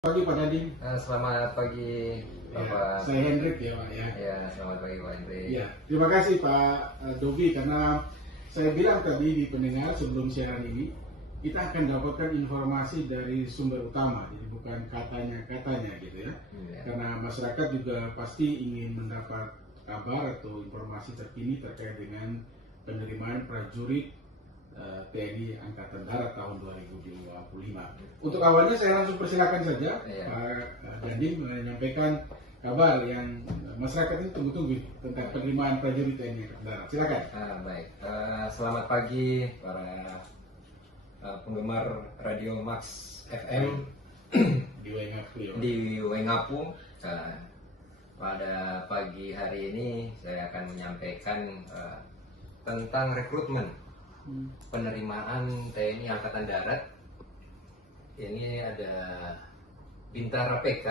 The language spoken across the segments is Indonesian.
Pagi Pak Nadiem. Selamat pagi Bapak. Saya Hendrik ya Pak ya. Ya, selamat pagi Pak Hendrik. Ya, terima kasih Pak Dovi karena saya bilang tadi di pendengar sebelum siaran ini kita akan dapatkan informasi dari sumber utama, jadi bukan katanya gitu ya. Karena masyarakat juga pasti ingin mendapat kabar atau informasi terkini terkait dengan penerimaan prajurit TNI Angkatan Darat tahun 2025. Untuk awalnya saya langsung persilakan saja Pak Dandim menyampaikan kabar yang masyarakat ini tunggu-tunggu tentang penerimaan prajurit TNI Angkatan Darat. Silakan. Baik, selamat pagi para penggemar Radio Max FM di Wengapu. Pada pagi hari ini saya akan menyampaikan tentang rekrutmen penerimaan TNI Angkatan Darat. Ini ada Bintara PK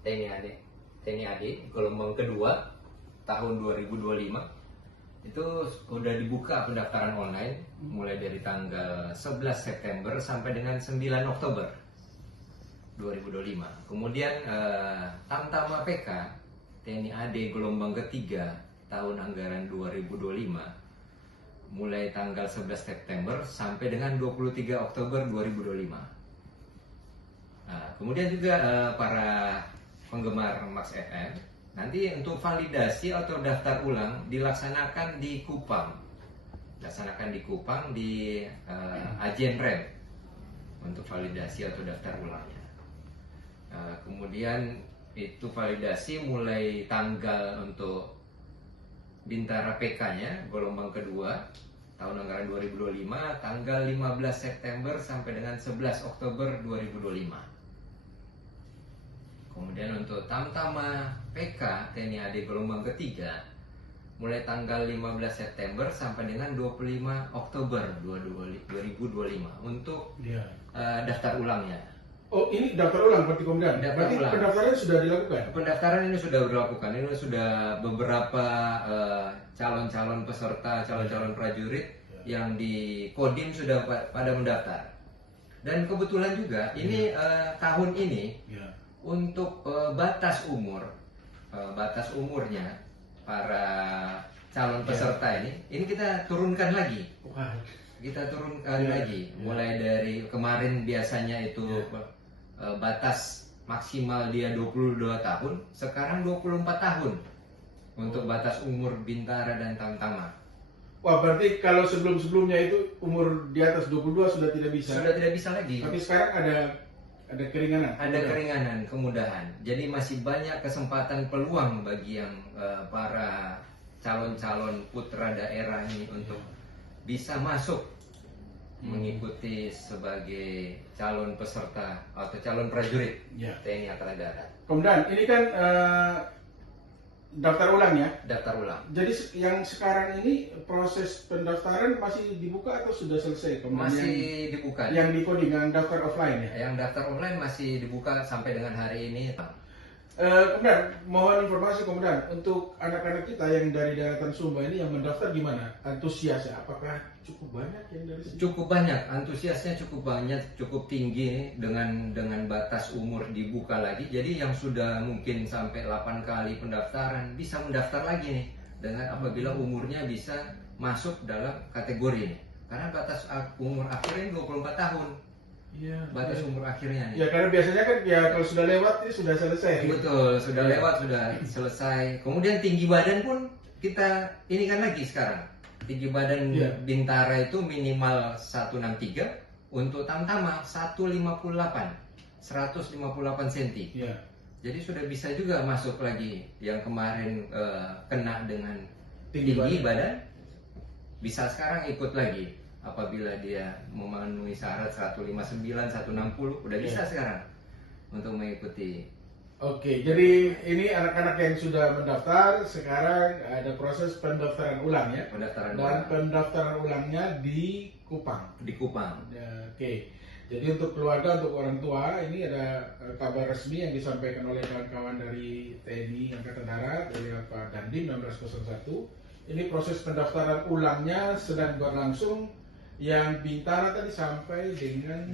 TNI AD gelombang kedua tahun 2025. Itu sudah dibuka pendaftaran online mulai dari tanggal 11 September sampai dengan 9 Oktober 2025. Kemudian Tamtama PK TNI AD gelombang ketiga tahun anggaran 2025 mulai tanggal 11 September sampai dengan 23 Oktober 2025. Kemudian juga para penggemar Max FM, nanti untuk validasi atau daftar ulang dilaksanakan di Kupang. Di Ajen Rem untuk validasi atau daftar ulangnya. Kemudian itu validasi mulai tanggal untuk Bintara PK-nya gelombang kedua tahun anggaran 2025 tanggal 15 September sampai dengan 11 Oktober 2025. Kemudian untuk Tamtama PK TNI AD gelombang ketiga mulai tanggal 15 September sampai dengan 25 Oktober 2025 untuk daftar ulangnya. Oh, ini daftar ulang berarti Komandan. Berarti pendaftaran sudah dilakukan? Pendaftaran ini sudah dilakukan. Ini sudah beberapa calon-calon peserta, calon-calon prajurit yang di Kodim sudah pada mendaftar. Dan kebetulan juga ini tahun ini untuk batas umurnya para calon peserta ini kita turunkan lagi. Mulai dari kemarin biasanya itu batas maksimal dia 22 tahun, sekarang 24 tahun untuk batas umur Bintara dan Tamtama. Wah, berarti kalau sebelum-sebelumnya itu umur di atas 22 sudah tidak bisa. Sudah tidak bisa lagi. Tapi sekarang ada keringanan. Ada keringanan, kemudahan. Jadi masih banyak kesempatan peluang bagi yang para calon-calon putra daerah ini untuk bisa masuk mengikuti sebagai calon peserta atau calon prajurit TNI Angkatan Darat. Kemudian ini kan daftar ulang ya? Daftar ulang. Jadi yang sekarang ini proses pendaftaran masih dibuka atau sudah selesai? Masih dibuka. Yang di Kodim, yang daftar offline ya? Yang daftar offline masih dibuka sampai dengan hari ini. Kemudian mohon informasi kemudian untuk anak-anak kita yang dari daratan Sumba ini yang mendaftar gimana? Antusiasnya? Apakah cukup banyak yang dari sini? Cukup banyak, antusiasnya cukup banyak, cukup tinggi dengan batas umur dibuka lagi. Jadi yang sudah mungkin sampai 8 kali pendaftaran bisa mendaftar lagi nih dengan apabila umurnya bisa masuk dalam kategori ini. Karena batas umur akhirnya 24 tahun. Batas umur akhirnya nih. Ya karena biasanya kan ya kalau sudah lewat ini sudah selesai. Betul, sudah lewat, sudah selesai. Kemudian tinggi badan pun kita ini kan lagi sekarang. Tinggi badan Bintara itu minimal 163, untuk Tamtama 158 cm. Jadi sudah bisa juga masuk lagi yang kemarin kena dengan tinggi badan bisa sekarang ikut lagi. Apabila dia memenuhi syarat 159, 160 udah bisa sekarang untuk mengikuti. Oke, jadi ini anak-anak yang sudah mendaftar sekarang ada proses pendaftaran ulang ya. Pendaftaran ulangnya di Kupang. Oke. Jadi untuk keluarga, untuk orang tua ini ada kabar resmi yang disampaikan oleh kawan-kawan dari TNI Angkatan Darat dari Pak Dandim 1601. Ini proses pendaftaran ulangnya sedang berlangsung. Yang Bintara tadi sampai dengan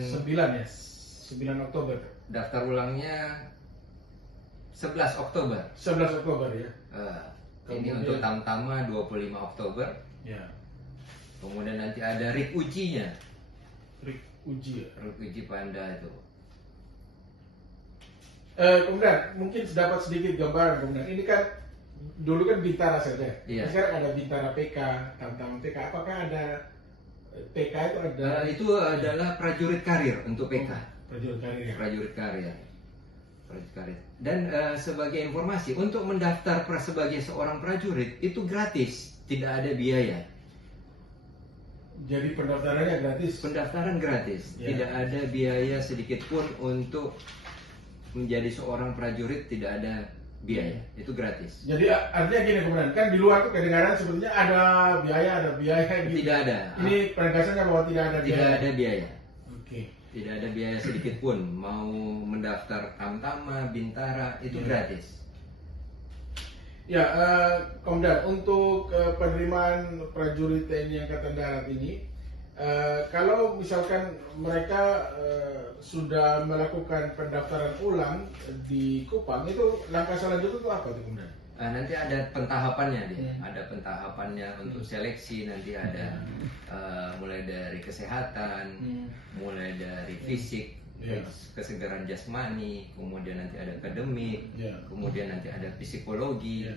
9 ya. 9 Oktober. Daftar ulangnya 11 Oktober. 11 Oktober ya. Ini Kemudian- untuk Tamtama 25 Oktober. Ya. Kemudian nanti ada RIK ujinya. RIK uji ya. RIK uji Panda itu. Kemudian mungkin dapat sedikit gambaran kemudian ini kan dulu kan Bintara saja. Iya. Sekarang ada Bintara PK, Tamtama PK. Apakah ada PK itu ada Itu adalah prajurit karir untuk PK. prajurit karir ya? Prajurit karir. Prajurit karir. Dan sebagai informasi, untuk mendaftar sebagai seorang prajurit itu gratis, tidak ada biaya. Jadi pendaftarannya gratis. Pendaftaran gratis, Ya. tidak ada biaya sedikit pun untuk menjadi seorang prajurit, tidak ada biaya, itu gratis. Jadi artinya gini kemudian kan di luar tuh kedengaran sebetulnya ada biaya gitu. Tidak ada. Ini penegasannya bahwa tidak ada Tidak biaya. ada biaya. Oke. Tidak ada biaya sedikit pun. Mau mendaftar Tamtama, Bintara itu Ya. gratis. Ya, Komda, untuk penerimaan prajurit TNI Angkatan Darat ini, kalau misalkan mereka sudah melakukan pendaftaran ulang di Kupang, itu langkah selanjutnya itu apa tuh Komda? Nanti ada pentahapannya dia, ada pentahapannya untuk seleksi. Nanti ada mulai dari kesehatan, mulai dari fisik, Ya. kesegaran jasmani, kemudian nanti ada akademik, Ya. kemudian nanti ada psikologi. Ya.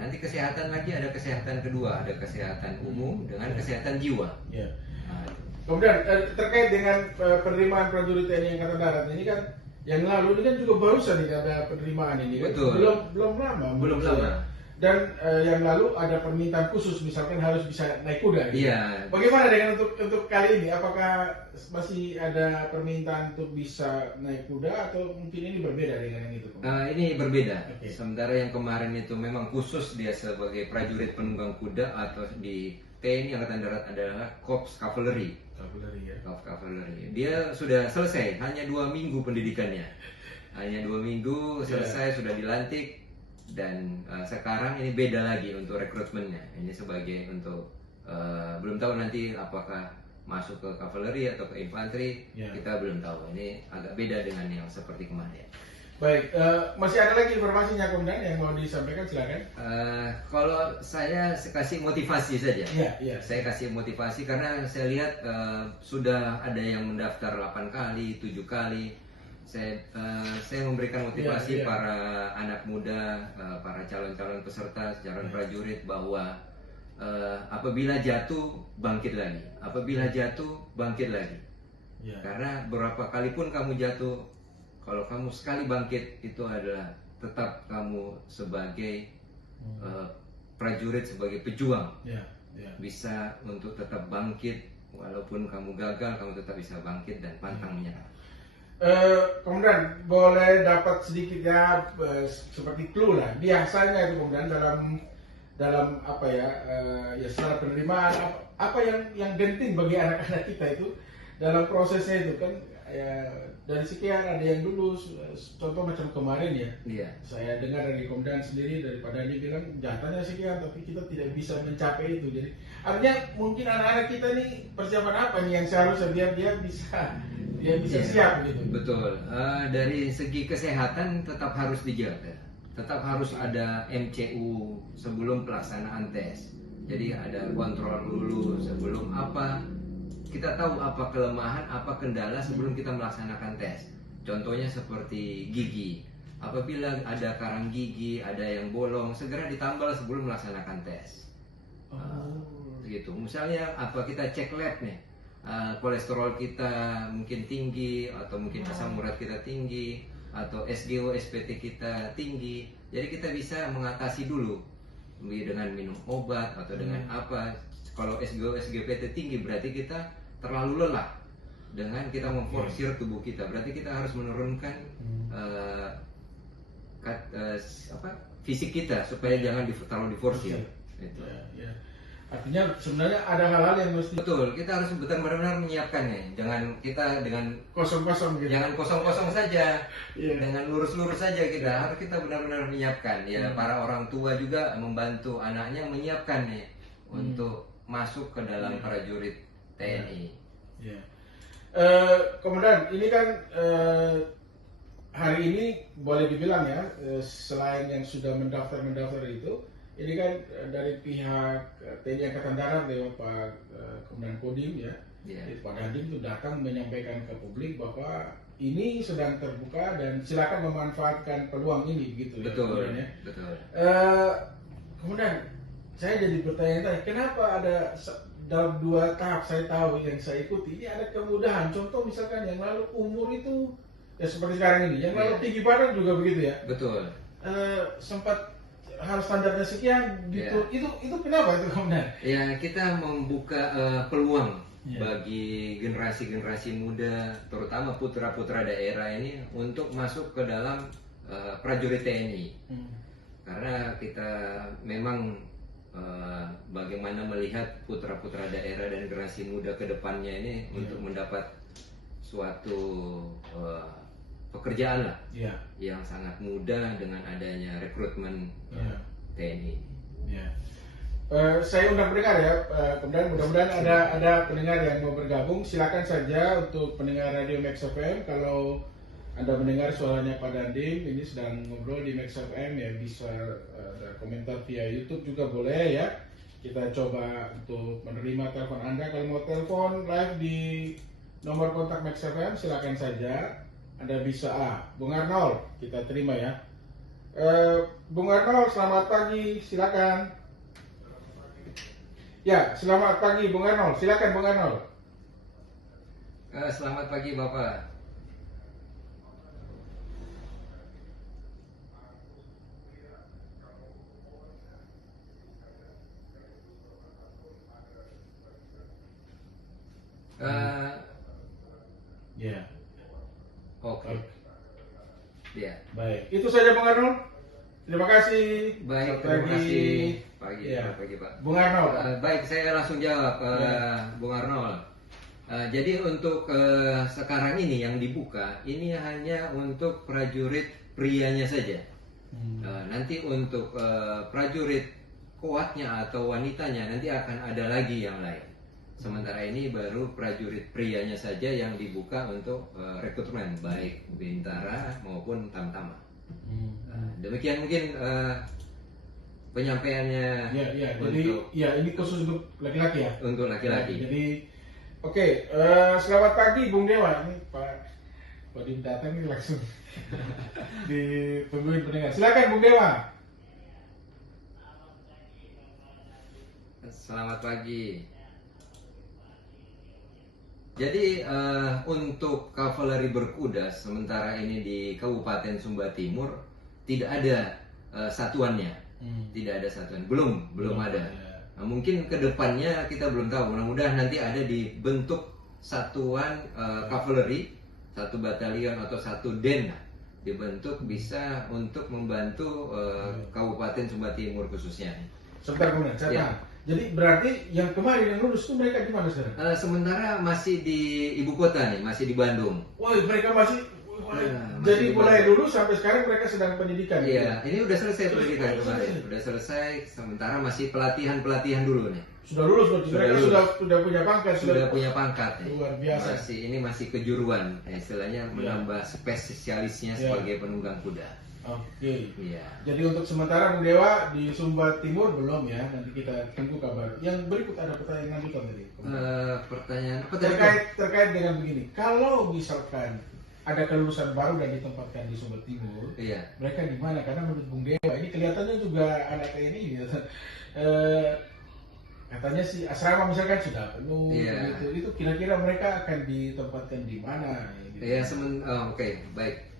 Nanti kesehatan lagi, ada kesehatan kedua, ada kesehatan umum dengan kesehatan jiwa. Ya. Nah, Kemudian terkait dengan penerimaan prajurit TNI Angkatan Darat ini kan yang lalu ini kan juga barusan ini ada penerimaan ini kan? Betul. Belum lama. Belum menurut lama. saya. Dan yang lalu ada permintaan khusus misalkan harus bisa naik kuda. Gitu. Iya. Bagaimana dengan untuk kali ini? Apakah masih ada permintaan untuk bisa naik kuda atau mungkin ini berbeda dengan yang itu? Ini berbeda. Oke. Sementara yang kemarin itu memang khusus dia sebagai prajurit penunggang kuda, atau di TNI Angkatan Darat adalah Korps Kavaleri. Kavaleri ya. Korps Kavaleri. Dia sudah selesai, hanya 2 minggu pendidikannya. Hanya 2 minggu selesai, sudah dilantik. Dan sekarang ini beda lagi untuk rekrutmennya. Ini sebagai untuk belum tahu nanti apakah masuk ke kavaleri atau ke infanteri, Ya. kita belum tahu. Ini agak beda dengan yang seperti kemarin. Baik, masih ada lagi informasinya kemudian yang mau disampaikan silakan. Kalau saya kasih motivasi saja. Iya. Saya kasih motivasi karena saya lihat sudah ada yang mendaftar 8 kali, 7 kali. Saya memberikan motivasi Iya. para anak muda, para calon-calon peserta, calon prajurit bahwa apabila jatuh bangkit lagi, apabila jatuh bangkit lagi. Ya. Karena berapa kali pun kamu jatuh, kalau kamu sekali bangkit itu adalah tetap kamu sebagai prajurit, sebagai pejuang, Ya. bisa untuk tetap bangkit. Walaupun kamu gagal, kamu tetap bisa bangkit dan pantang menyerah. Kemudian boleh dapat sedikit ya seperti clue lah. Biasanya itu kemudian dalam apa ya ya setelah penerimaan apa yang genting bagi anak-anak kita itu dalam prosesnya itu kan ya dari sekian ada yang dulu contoh macam kemarin ya. Iya. Saya dengar dari Komdan sendiri daripada dia bilang jahatannya sekian tapi kita tidak bisa mencapai itu. Jadi artinya mungkin anak-anak kita nih persiapan apa nih yang seharusnya biar dia bisa Iya, siap gitu. Betul. Dari segi kesehatan tetap harus dijaga. Tetap harus ada MCU sebelum pelaksanaan tes. Jadi ada kontrol dulu sebelum apa. Kita tahu apa kelemahan, apa kendala sebelum kita melaksanakan tes. Contohnya seperti gigi. Apabila ada karang gigi, ada yang bolong, segera ditambal sebelum melaksanakan tes. Gitu. Misalnya apa, kita cek lab nih. Kolesterol kita mungkin tinggi, atau mungkin asam urat kita tinggi, atau SGO SPT kita tinggi. Jadi kita bisa mengatasi dulu dengan minum obat atau dengan apa. Kalau SGO SGPT tinggi berarti kita terlalu lelah. Dengan kita memforsir tubuh kita, berarti kita harus menurunkan fisik kita supaya jangan terlalu diforsir. Gitu. Ya. Artinya sebenarnya ada hal-hal yang mesti Betul, kita harus benar-benar menyiapkannya. Jangan kita dengan kosong-kosong gitu. jangan kosong-kosong saja, Iya. dengan lurus-lurus saja kita. Harus kita benar-benar menyiapkan. Ya, para orang tua juga membantu anaknya menyiapkannya untuk masuk ke dalam prajurit TNI. Ya. Komandan, ini kan hari ini boleh dibilang ya, selain yang sudah mendaftar itu, ini kan dari pihak TNI Angkatan Darat lewat Pak Komandan Kodim ya, Pak Dandim itu datang menyampaikan ke publik bahwa ini sedang terbuka dan silakan memanfaatkan peluang ini, begitu ya. Betul. Betul. Kemudian saya jadi bertanya-tanya, kenapa ada dalam 2 tahap saya tahu yang saya ikuti ini ada kemudahan. Contoh misalkan yang lalu umur itu ya seperti sekarang ini, yang lalu tinggi badan juga begitu ya. Betul. Sempat harus standarnya sekian gitu. Itu kenapa itu kemudian? Ya, kita membuka peluang bagi generasi-generasi muda, terutama putra-putra daerah ini untuk masuk ke dalam prajurit TNI. Karena kita memang bagaimana melihat putra-putra daerah dan generasi muda ke depannya ini untuk mendapat suatu pekerjaan lah yang sangat mudah dengan adanya rekrutmen TNI. Saya undang pendengar ya, kemudian mudah-mudahan ada pendengar yang mau bergabung. Silakan saja untuk pendengar Radio Max FM, kalau Anda mendengar suaranya Pak Dandim ini sedang ngobrol di Max FM ya, bisa ada komentar via YouTube juga boleh ya. Kita coba untuk menerima telepon Anda. Kalau mau telepon live di nomor kontak Max FM silakan saja. Anda bisa Bung Arnold kita terima ya. Bung Arnold, selamat pagi, silakan. Ya, selamat pagi Bung Arnold, silakan Bung Arnold. Selamat pagi Bapak. Oke. Ya. Baik, itu saja Bung Arnold. Terima kasih. Baik, terima kasih. Pagi Pak. Bung Arnold. Baik, saya langsung jawab Bung Arnold. Jadi untuk sekarang ini yang dibuka ini hanya untuk prajurit prianya saja. Nanti untuk prajurit kuatnya atau wanitanya nanti akan ada lagi yang lain. Sementara ini baru prajurit prianya saja yang dibuka untuk rekrutmen baik bintara maupun tamtama. Demikian mungkin penyampaiannya. Jadi ini khusus untuk laki-laki ya. Untuk laki-laki. Jadi oke, selamat pagi Bung Dewa. Ini Pak Dim datang ini langsung ditungguin pendengar. Silakan Bung Dewa. Selamat pagi. Jadi untuk kavaleri berkuda sementara ini di Kabupaten Sumba Timur tidak ada satuannya, tidak ada satuan, belum ada. Nah, mungkin kedepannya kita belum tahu. Mudah-mudahan nanti ada dibentuk satuan kavaleri, 1 batalion atau 1 den dibentuk bisa untuk membantu Kabupaten Sumba Timur khususnya. Sebentar kemudian, Jadi berarti yang kemarin yang lulus itu mereka di mana sekarang? Sementara masih di ibu kota nih, masih di Bandung. Wah, mereka masih jadi mulai lulus sampai sekarang mereka sedang pendidikan. Iya, ini udah selesai pendidikan kemarin. Udah selesai, sementara masih pelatihan dulu nih. Sudah lulus berarti mereka sudah punya pangkat. Sudah punya pangkat nih. Luar biasa. Masih kejuruan, istilahnya menambah spesialisnya sebagai penunggang kuda. Oke. Iya. Jadi untuk sementara Bung Dewa di Sumba Timur belum ya, nanti kita tunggu kabar. Yang berikut ada pertanyaan lanjutan tadi. Pertanyaan apa tadi? Terkait dengan begini, kalau misalkan ada kelulusan baru dan ditempatkan di Sumba Timur, mereka di mana? Karena menurut Bung Dewa ini kelihatannya juga anak TNI gitu. Katanya sih asrama misalkan sudah penuh, itu kira-kira mereka akan ditempatkan di mana? Gitu. Iya, oke, baik.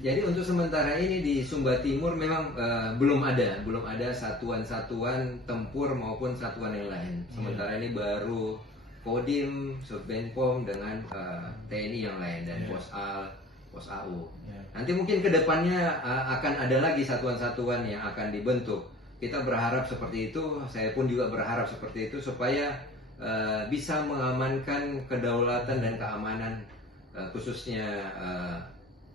Jadi untuk sementara ini di Sumba Timur memang belum ada satuan-satuan tempur maupun satuan yang lain. Sementara ini baru Kodim, Subbenpom dengan TNI yang lain dan Pos AU. Nanti mungkin kedepannya akan ada lagi satuan-satuan yang akan dibentuk. Kita berharap seperti itu, saya pun juga berharap seperti itu supaya bisa mengamankan kedaulatan dan keamanan khususnya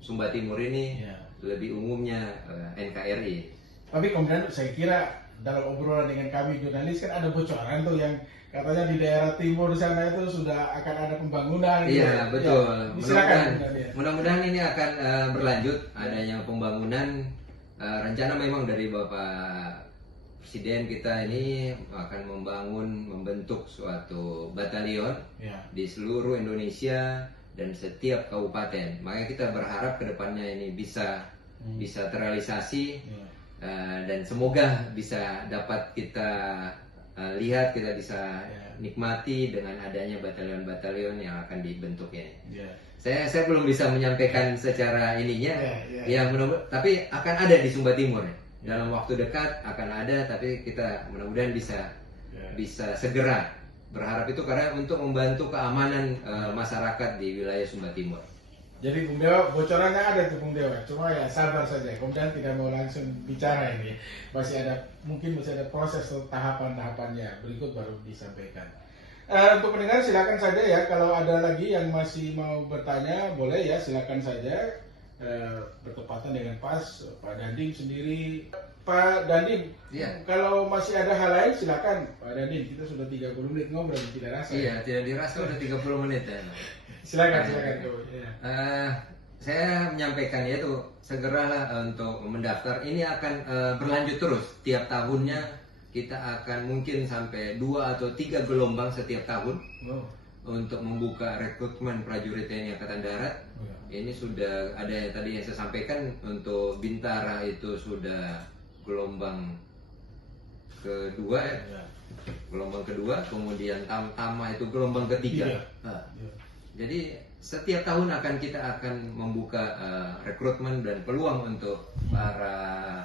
Sumba Timur ini, lebih umumnya NKRI. Tapi kemudian saya kira dalam obrolan dengan kami jurnalis kan ada bocoran tuh yang katanya di daerah timur sana itu sudah akan ada pembangunan. Iya, betul. Ya, silakan. Mudah-mudahan ini akan berlanjut adanya pembangunan. Rencana memang dari Bapak Presiden kita ini akan membentuk suatu batalion di seluruh Indonesia dan setiap kabupaten. Makanya kita berharap kedepannya ini bisa terrealisasi dan semoga bisa dapat kita lihat, kita bisa nikmati dengan adanya batalion-batalion yang akan dibentuk ini. Saya belum bisa menyampaikan secara ininya, tapi akan ada di Sumba Timur. Dalam waktu dekat akan ada, tapi kita mudah-mudahan bisa segera berharap itu karena untuk membantu keamanan masyarakat di wilayah Sumba Timur. Jadi Bung Dewa, bocorannya ada tuh Bung Dewa, cuma ya sabar saja, kemudian tidak mau langsung bicara ini, mungkin masih ada proses atau tahapan-tahapannya, berikut baru disampaikan. Untuk pendengar silakan saja ya, kalau ada lagi yang masih mau bertanya boleh ya, silakan saja. Bertepatan dengan pas Pak Dandim sendiri. Pak Dandim, kalau masih ada hal lain silakan Pak Dandim, kita sudah 30 menit ngobrol, tidak rasa. Iya, tidak dirasa udah 30 menit ya. Silakan. Saya menyampaikan yaitu segeralah untuk mendaftar. Ini akan berlanjut terus tiap tahunnya. Kita akan mungkin sampai 2 atau 3 gelombang setiap tahun untuk membuka rekrutmen prajurit TNI Angkatan Darat. Ini sudah ada yang tadi yang saya sampaikan, untuk Bintara itu sudah gelombang kedua gelombang kedua, kemudian Tamtama itu gelombang ketiga. Jadi setiap tahun kita akan membuka rekrutmen dan peluang untuk para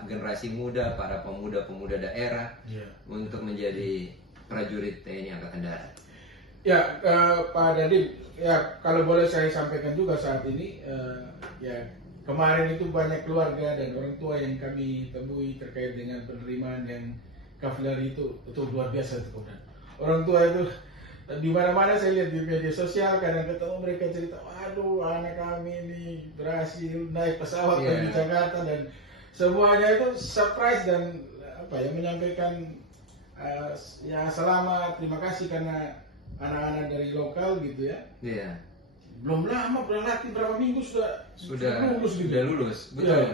generasi muda, para pemuda-pemuda daerah untuk menjadi prajurit TNI Angkatan Darat. Ya, Pak Dandim, ya kalau boleh saya sampaikan juga saat ini, ya kemarin itu banyak keluarga dan orang tua yang kami temui terkait dengan penerimaan yang kavaleri itu betul luar biasa itu. Orang tua itu di mana-mana saya lihat di media sosial, kadang ketemu mereka cerita, waduh anak kami ini berhasil naik pesawat di Jakarta, dan semuanya itu surprise dan menyampaikan ya selamat, terima kasih karena anak-anak dari lokal gitu ya. Belum lama, berapa minggu sudah lulus gitu. Sudah lulus, betul.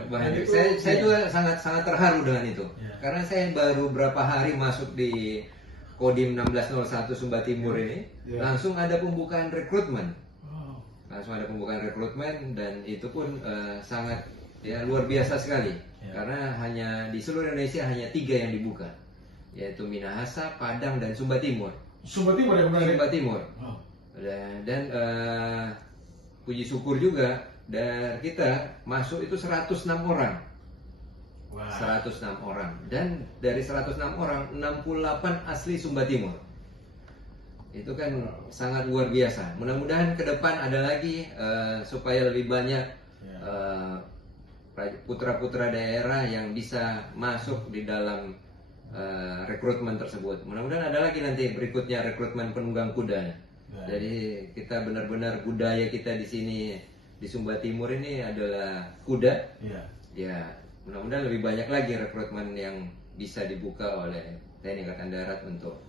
Saya juga sangat terharu dengan itu. Karena saya baru berapa hari masuk di Kodim 1601 Sumba Timur ini, langsung ada pembukaan rekrutmen. Dan itu pun sangat luar biasa sekali. Karena hanya di seluruh Indonesia hanya 3 yang dibuka, yaitu Minahasa, Padang, dan Sumba Timur. Sumba Timur ya benar. Sumba Timur. Dan puji syukur juga dari kita masuk itu 106 orang. 106 orang. Dan dari 106 orang 68 asli Sumba Timur. Itu kan sangat luar biasa. Mudah-mudahan ke depan ada lagi supaya lebih banyak putra-putra daerah yang bisa masuk di dalam rekrutmen tersebut. Mudah-mudahan ada lagi nanti berikutnya rekrutmen penunggang kuda. Jadi kita benar-benar budaya kita di sini di Sumba Timur ini adalah kuda. Ya, mudah-mudahan lebih banyak lagi rekrutmen yang bisa dibuka oleh TNI Angkatan Darat untuk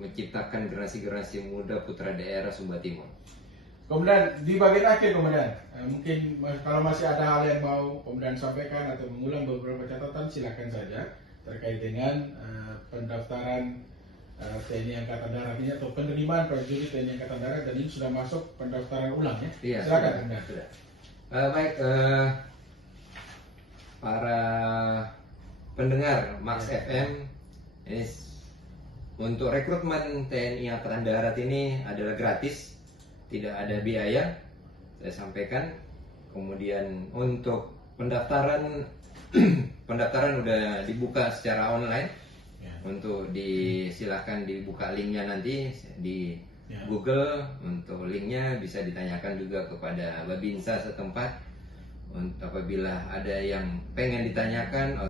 menciptakan generasi-generasi muda putra daerah Sumba Timur. Kemudian di bagian akhir mungkin kalau masih ada hal yang mau kemudian sampaikan atau mengulang beberapa catatan, silakan saja terkait dengan pendaftaran TNI Angkatan Darat ini atau penerimaan prajurit TNI Angkatan Darat, dan ini sudah masuk pendaftaran ulang ya. Silakan Anda. Baik, para pendengar Max FM, ini untuk rekrutmen TNI Angkatan Darat ini adalah gratis, tidak ada biaya, saya sampaikan. Kemudian untuk pendaftaran udah dibuka secara online. Untuk silahkan dibuka linknya nanti di Google. Untuk linknya bisa ditanyakan juga kepada Babinsa setempat. Apabila ada yang pengen ditanyakan